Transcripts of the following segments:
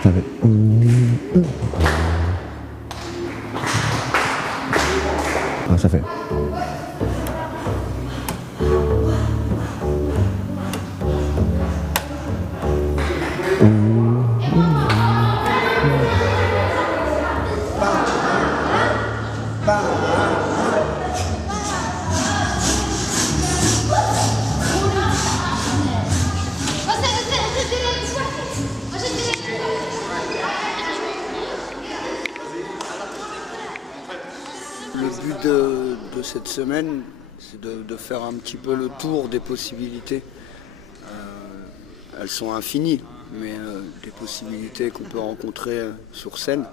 Ça fait... Ah, ça fait... Le but de cette semaine, c'est de faire un petit peu le tour des possibilités. Elles sont infinies, mais des possibilités qu'on peut rencontrer sur scène.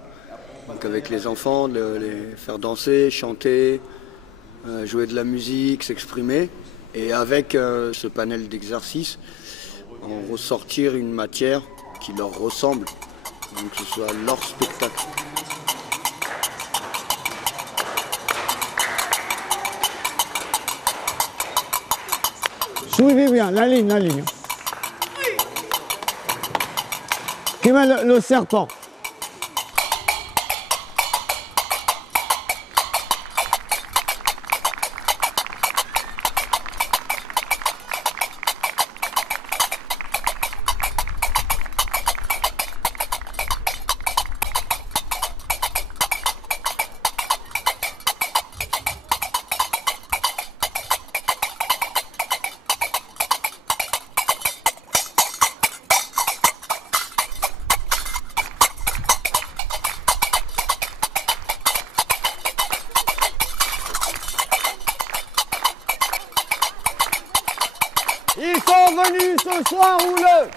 Donc avec les enfants, de les faire danser, chanter, jouer de la musique, s'exprimer. Et avec ce panel d'exercices, en ressortir une matière qui leur ressemble, donc que ce soit leur spectacle. Suivez bien, la ligne, la ligne. Qui met le serpent. Ils sont venus ce soir rouler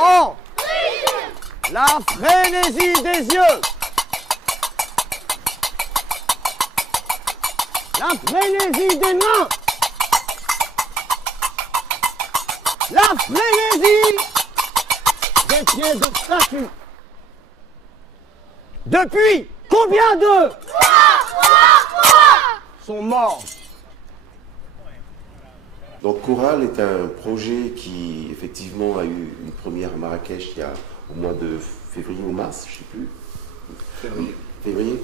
en la frénésie des yeux, la frénésie des mains, la frénésie des pieds de statue. Depuis combien d'eux sont morts? Donc Chorale est un projet qui effectivement a eu une première à Marrakech il y a au mois de février ou mars, je ne sais plus. Février.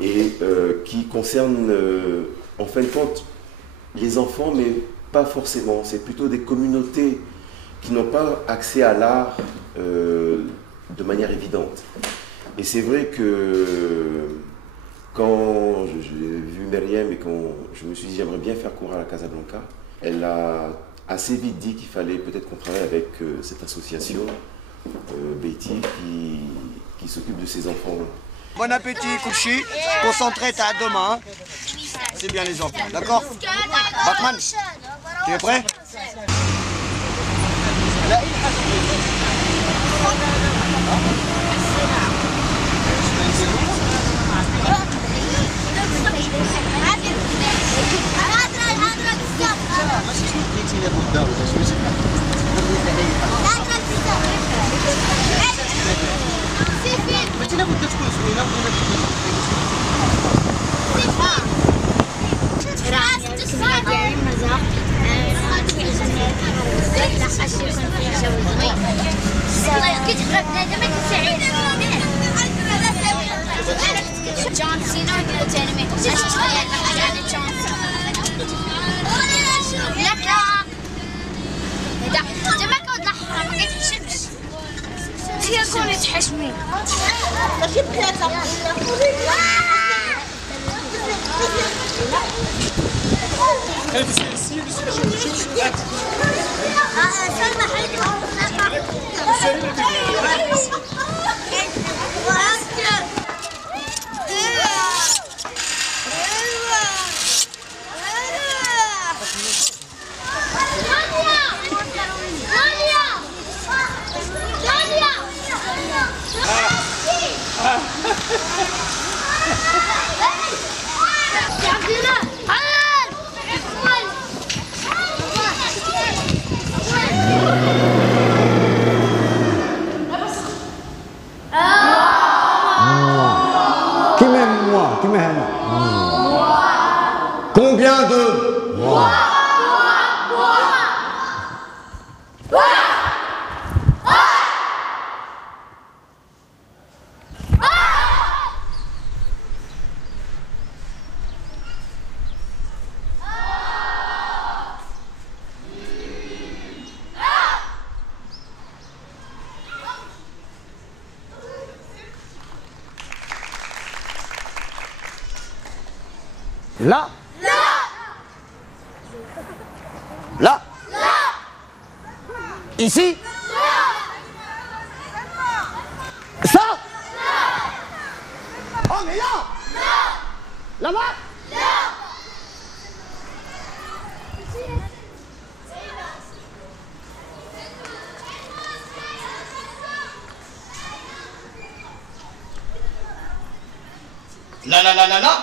Et qui concerne en fin de compte les enfants, mais pas forcément. C'est plutôt des communautés qui n'ont pas accès à l'art de manière évidente. Et c'est vrai que quand j'ai vu Myriam et quand je me suis dit j'aimerais bien faire Chorale à Casablanca, elle a assez vite dit qu'il fallait peut-être qu'on travaille avec cette association, Betty, qui s'occupe de ces enfants. Bon appétit, Kouchi. Concentré, t'as à demain. C'est bien les enfants, d'accord? Batman, tu es prêt? جون سينا وتاني لا جمعك وضحها ما كتحشمش هي كوني تحشمي Ah Là. Là. Ici. Ça. Oh mais là. Là-bas. Là, là, là, là, là.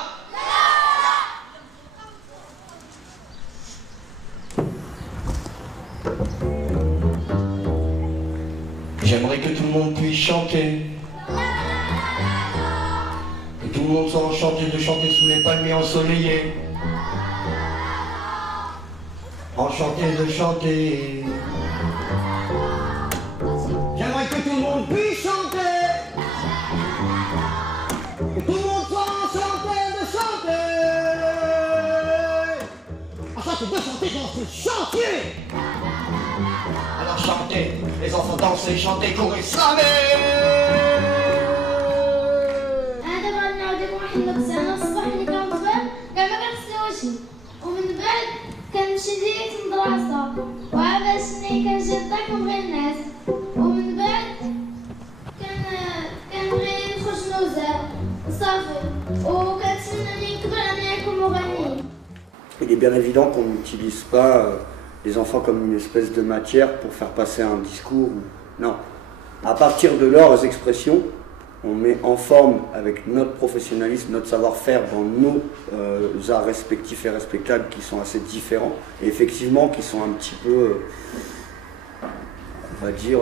J'aimerais que tout le monde puisse chanter. Que tout le monde soit enchanté de chanter sous les palmiers ensoleillés. Enchanté de chanter. J'aimerais que tout le monde puisse chanter. Que tout le monde soit enchanté de chanter. Enchanté de chanter dans ce chantier. Alors chantez, les enfants dansez, chantez, courez, slamez. أنا دابا غنعاود لكم واحد القصة. أنا الصباح ملي كنت صغير كاع ما كنغسل وجهي، ومن بعد كنمشي ديريكت للمدرسة، وعاد باش ملي كنجي للدار كنبغي الناس، ومن بعد كنبغي نخرج نوزع صافي، وكنتمنى ملي نكبر أنني نكون مغنية. Il est bien évident qu'on n'utilise pas les enfants comme une espèce de matière pour faire passer un discours. Non. À partir de leurs expressions, on met en forme avec notre professionnalisme, notre savoir-faire dans nos arts respectifs et respectables qui sont assez différents et effectivement qui sont un petit peu, on va dire,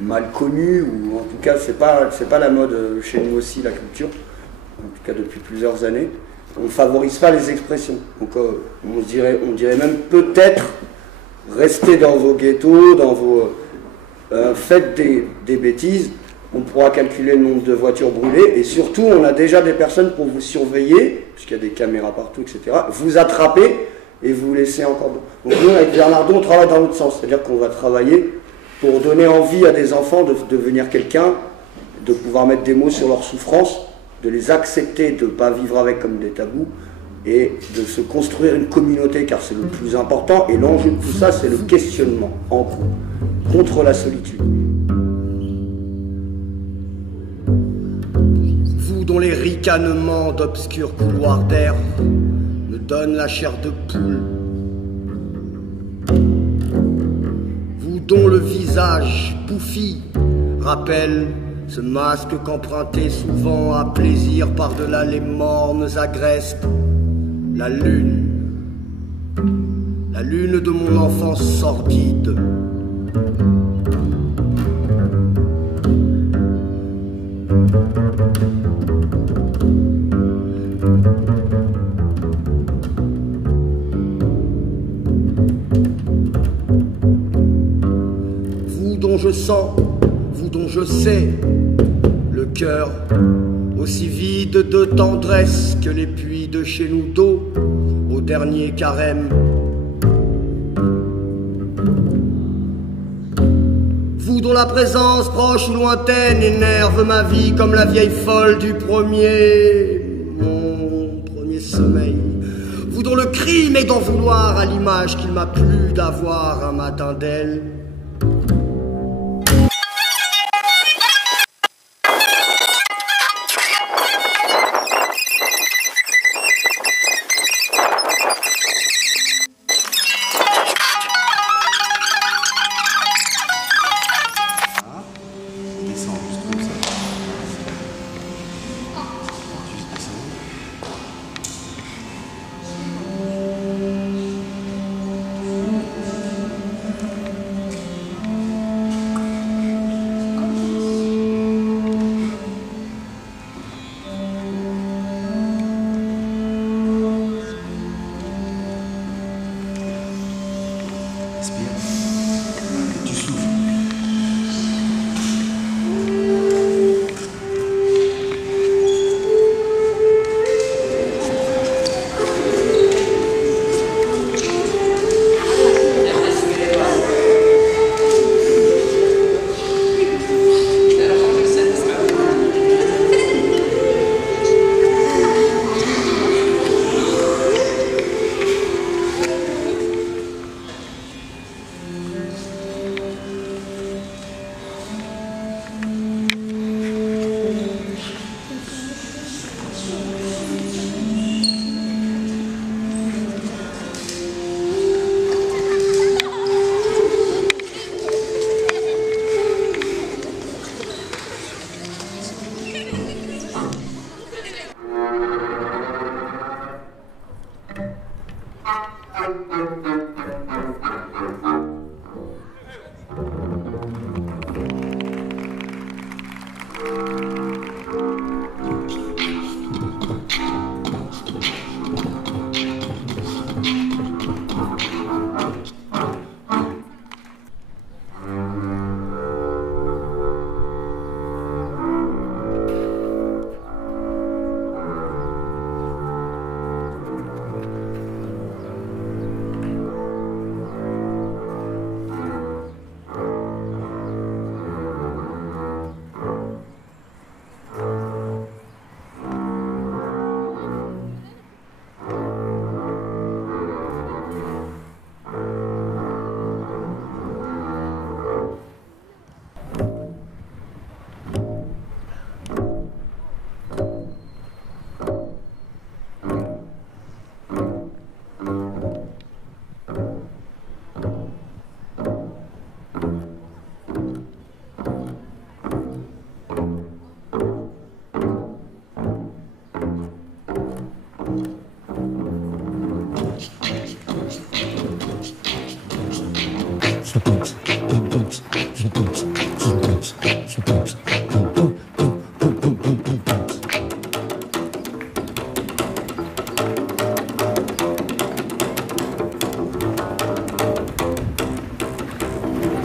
mal connus, ou en tout cas c'est pas la mode chez nous aussi, la culture, en tout cas depuis plusieurs années. On ne favorise pas les expressions. Donc on dirait même peut-être restez dans vos ghettos, dans vos faites des bêtises. On pourra calculer le nombre de voitures brûlées et surtout on a déjà des personnes pour vous surveiller, puisqu'il y a des caméras partout, etc. Vous attraper et vous laisser encore. Donc nous avec Bernardo on travaille dans l'autre sens, c'est-à-dire qu'on va travailler pour donner envie à des enfants de devenir quelqu'un, de pouvoir mettre des mots sur leur souffrance, de les accepter, de ne pas vivre avec comme des tabous, et de se construire une communauté, car c'est le plus important, et l'enjeu de tout ça, c'est le questionnement, en gros, contre la solitude. Vous dont les ricanements d'obscurs couloirs d'air me donnent la chair de poule, vous dont le visage bouffi rappelle ce masque qu'empruntait souvent à plaisir par-delà les mornes agrestes, la lune de mon enfance sordide. Vous dont je sens, vous dont je sais, le cœur aussi vide de tendresse que les puits de chez nous d'eau au dernier carême. Vous dont la présence proche ou lointaine énerve ma vie comme la vieille folle du mon premier sommeil. Vous dont le crime est d'en vouloir à l'image qu'il m'a plu d'avoir un matin d'elle.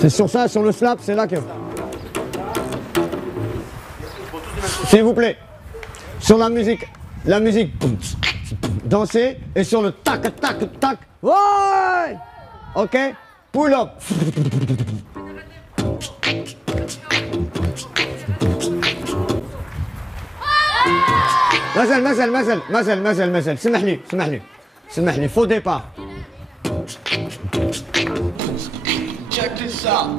C'est sur ça, sur le slap, c'est là que... S'il vous plaît, sur la musique, dansez, et sur le tac, tac, tac, ouais. Ok, pull up. مازال سمح لي faux départ. Check this out.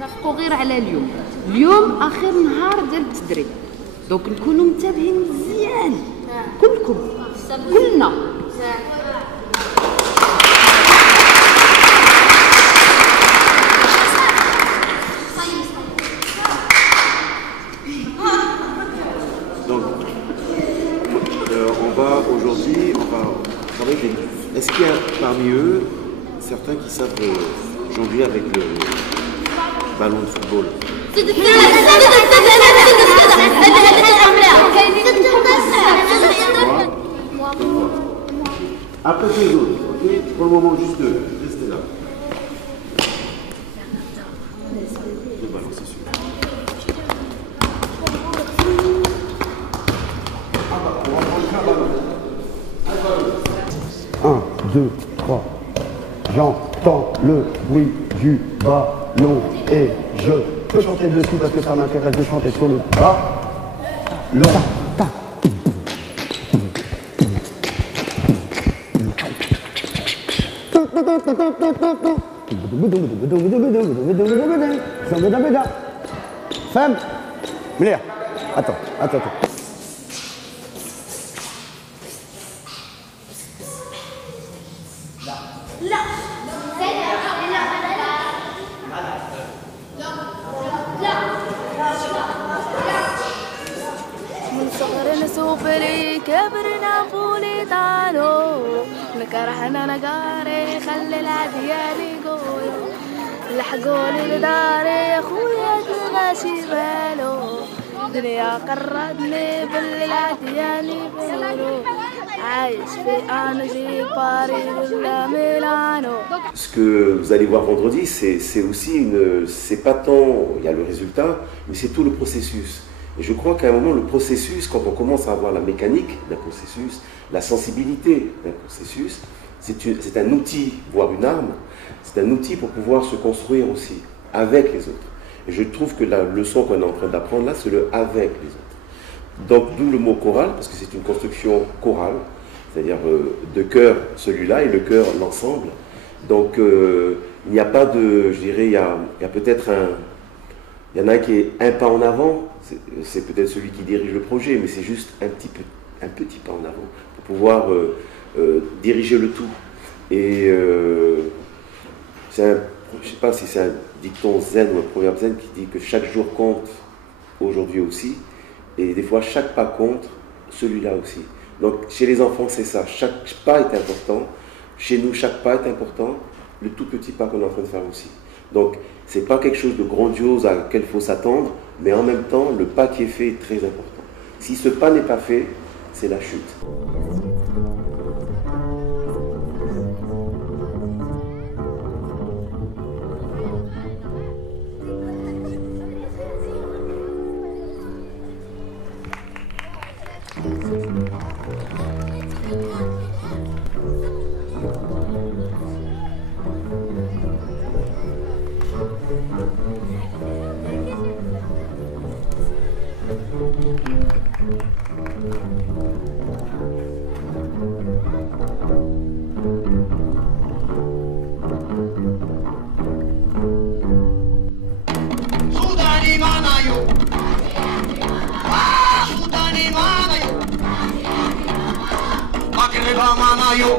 اتفقوا غير على اليوم اخر نهار ديال التدريب دونك نكونوا متابعين مزيان كلكم كلنا Donc, on va aujourd'hui, travailler. Est-ce qu'il y a parmi eux certains qui savent jongler avec le ballon de football? Après les autres, ok? Pour le moment, juste deux. Restez là. Le ballon, c'est sûr. 1, 2, 3. J'entends le bruit du ballon et je peux chanter dessus parce que ça m'intéresse de chanter sur le bas. Le ta, ta. Femme, Mlia, attends. من صغرنا سوبري كبرنا بوليتانو نكرهنا نقاري خلي العديان يقولوا لحقوني لداري خويا تغاشي بالو دنيا قردني بالعديان يقولوا عايش في انجي باريس ولا ميلانو. Ce que vous allez voir vendredi, c'est aussi c'est pas tant il y a le résultat, mais c'est tout le processus. Et je crois qu'à un moment, le processus, quand on commence à avoir la mécanique d'un processus, la sensibilité d'un processus, c'est un outil, voire une arme, c'est un outil pour pouvoir se construire aussi, avec les autres. Et je trouve que la leçon qu'on est en train d'apprendre là, c'est le avec les autres. Donc d'où le mot choral, parce que c'est une construction chorale, c'est-à-dire de chœur celui-là et le chœur l'ensemble. Donc il n'y a pas de, je dirais, il y a peut-être il y en a un qui est un pas en avant, c'est peut-être celui qui dirige le projet, mais c'est juste un petit pas en avant pour pouvoir diriger le tout. Et je ne sais pas si c'est un dicton zen ou un proverbe zen qui dit que chaque jour compte aujourd'hui aussi, et des fois chaque pas compte, celui-là aussi. Donc chez les enfants c'est ça, chaque pas est important, chez nous chaque pas est important, le tout petit pas qu'on est en train de faire aussi. Donc c'est pas quelque chose de grandiose à laquelle il faut s'attendre, mais en même temps le pas qui est fait est très important. Si ce pas n'est pas fait, c'est la chute. Manayo,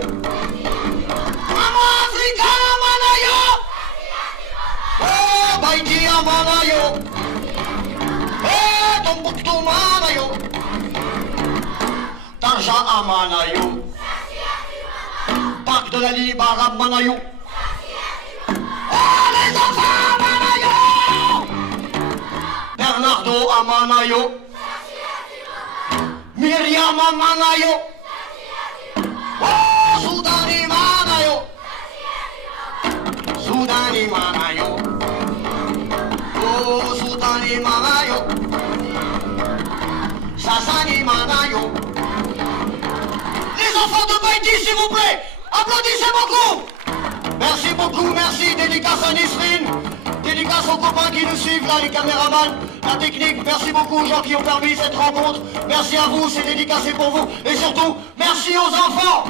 Mama Africa Manayo, oh, Baitia Amanayo. Eh, Tombouctou Manayo. Tarja Amanayo. Parc de la Libre Arabe Manayo. Oh, les enfants Amanayo. Bernardo Amanayo. Myriam Amanayo. Oh, Soudani Manayo. Soudani Manayo. Oh, Soudani Manayo. Sassani Manayo. Les enfants de Baïti, s'il vous plaît, applaudissez beaucoup. Merci beaucoup, merci. Dédicace à Nisrine. Dédicace aux copains qui nous suivent là, les caméramans, la technique. Merci beaucoup aux gens qui ont permis cette rencontre. Merci à vous, c'est dédicacé pour vous. Et surtout, merci aux enfants.